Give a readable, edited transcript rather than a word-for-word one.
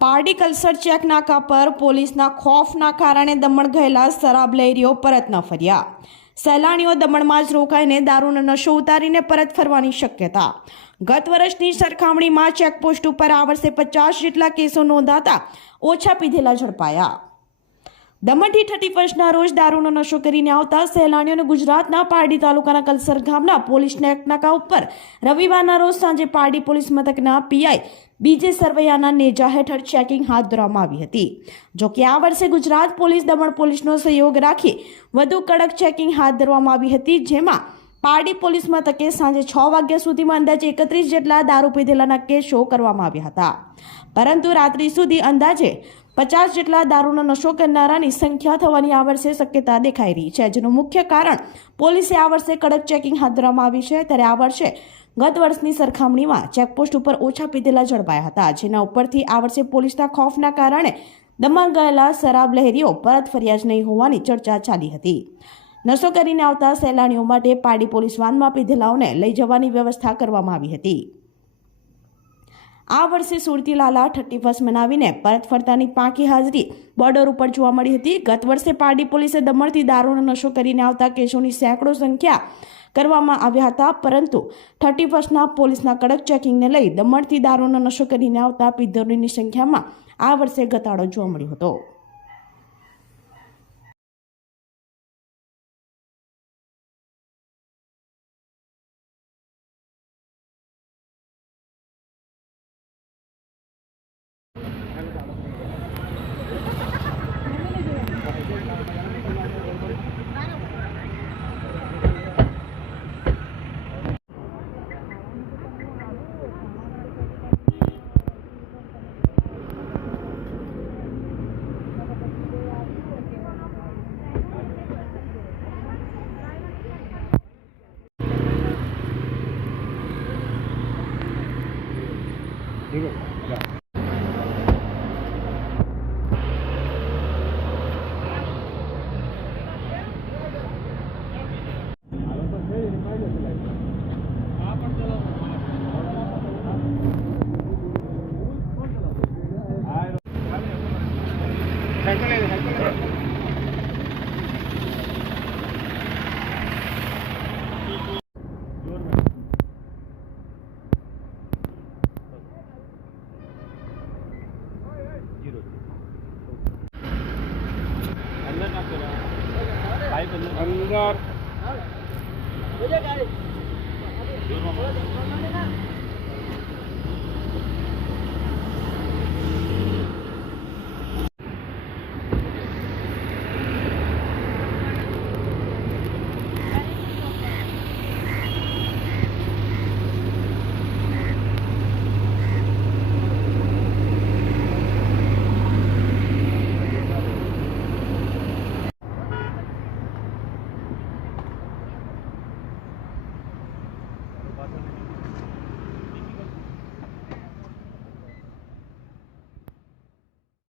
Pardi કલ્સર check નાકા પર પોલીસના ખોફના કારણે દમણ ગયેલા શરાબ લહેરીઓ પરત ન ફર્યા। સહેલાણીઓ દમણમાં જ રોકાઈને દારૂનો નશો ઉતારીને પરત ફરવાની શક્યતા। ગત વર્ષની સરખામણીમાં ચેકપોસ્ટ ઉપર આ વર્ષે 50 જેટલા કેસો નોંધાતા ઓછા પીધેલા ઝડપાયા। દમણથી 31ના રોજ દારૂનો નશો કરીને આવતા સહેલાણીઓને ગુજરાતના પારડી તાલુકાના કલ્સર ગામના પોલીસ નાકા ઉપર રવિવારના રોજ સાંજે પારડી પોલીસ મથકના પીઆઈ બીજે સરવૈયાના નેજા હેઠળ ચેકિંગ હાથ ધરવામાં આવી હતી। જોકે આ વર્ષે ગુજરાત પોલીસ દમણ પોલીસનો સહયોગ રાખી વધુ કડક ચેકિંગ હાથ ધરવામાં આવી હતી, જેમાં પારડી પોલીસ મથકે સાંજે 6 વાગ્યા સુધીમાં અંદાજે 31 જેટલા દારૂ પીધેલાના કેસો કરવામાં આવ્યા હતા, પરંતુ રાત્રિ સુધી અંદાજે 50 જેટલા દારૂનો નશો કરનારાની સંખ્યા થવાની આ વર્ષે શક્યતા દેખાઈ રહી છે, જેનું મુખ્ય કારણ પોલીસે આ વર્ષે કડક ચેકિંગ હાથ ધરવામાં આવી છે। ત્યારે આ વર્ષે ગત વર્ષની સરખામણીમાં ચેકપોસ્ટ ઉપર ઓછા પીધેલા ઝડપાયા હતા, જેના ઉપરથી આ વર્ષે પોલીસના ખોફના કારણે દમણ ગયેલા શરાબ લહેરીઓ પરત ફર્યા જ નહીં હોવાની ચર્ચા ચાલી હતી। નશો કરીને આવતા સહેલાણીઓ માટે પારડી પોલીસ વાનમાં પીધેલાઓને લઈ જવાની વ્યવસ્થા કરવામાં આવી હતી। આ વર્ષે સુરતી લાલા 31 મનાવીને પરત ફરતાની પાંખી હાજરી બોર્ડર ઉપર જોવા મળી હતી। ગત વર્ષે પારડી પોલીસે દમણથી દારૂનો નશો કરીને આવતા કેસોની સેંકડો સંખ્યા કરવામાં આવ્યા હતા, પરંતુ 31ના પોલીસના કડક ચેકિંગને લઈ દમણથી દારૂનો નશો કરીને આવતા પીધોરીની સંખ્યામાં આ વર્ષે ઘટાડો જોવા મળ્યો હતો। ठीक है।